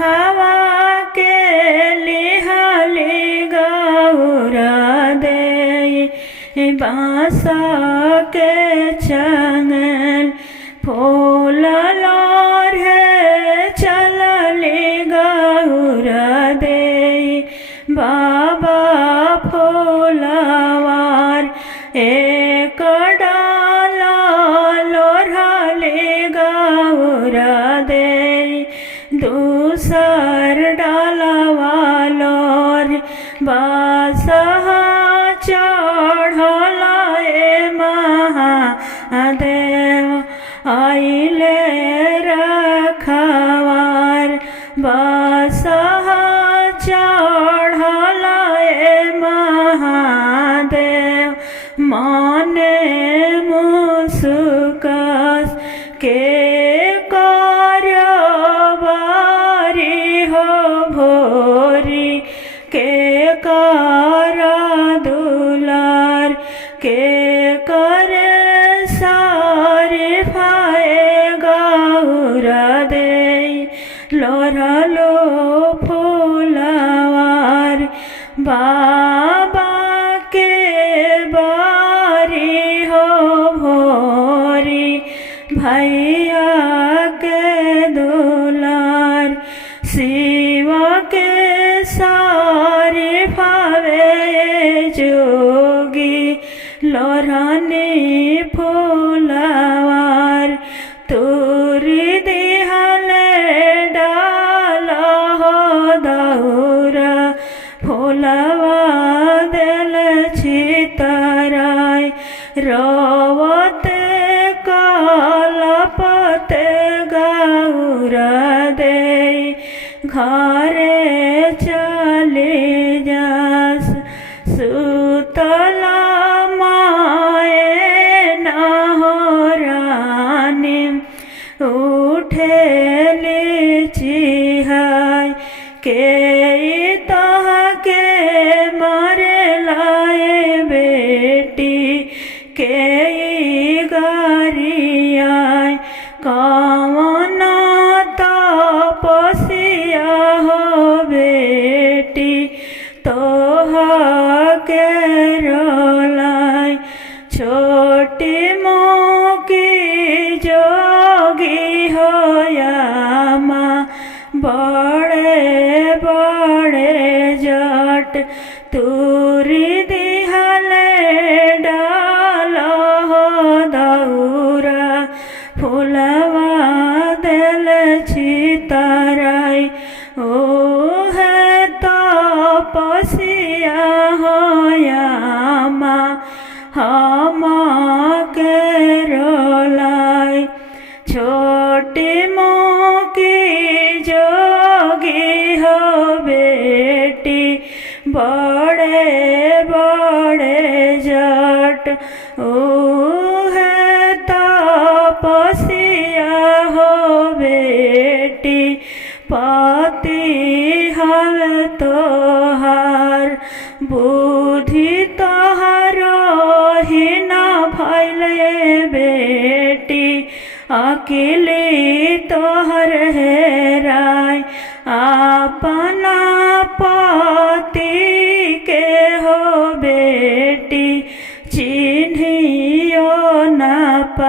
हवा के लिहाली गौरा दे बांसा के चंगल फूल लोरे चलली गौरा दे बाबा फूलवार एक डाला लोरहली गौरा दे दूसर डालवा लोर बासहा चढ़ला महादेव आइले रखवार बासहा चढ़ला महादेव माने मुसुकस के हो भोरी के करा दुलार के करे सारे फाए गौरा दे लोरा लो फूलवार बाबा के बारी हो भोरी भैया के दुलार शिव के सारे फावे जोगी लोरानी फूलवार तुरी दिहले डाला हो दौरा फूलवा दिल छितराय रोवते कलपते गौरा दे घरे चले जास सुतला माए न हो रानी उठेले चिहाय के तह के मारे लाए बेटी के गरियाय कवना तपसिया हो बेटी तोहा के रोलाई छोटी मोकी जोगी होया माँ बड़े बड़े जट तुरी दिहले डाला हो दौरा फूलवा दिल छितराय ओ है तपसिया होया माँ हम के रोलाई छोटी मोकी जोगी हो बेटी बड़े बड़े जट ओ है तपसिया हो बेटी पाती हल तोहार बुद्धि तोहारो ही न भैले बेटी अकेले तोहर हेरा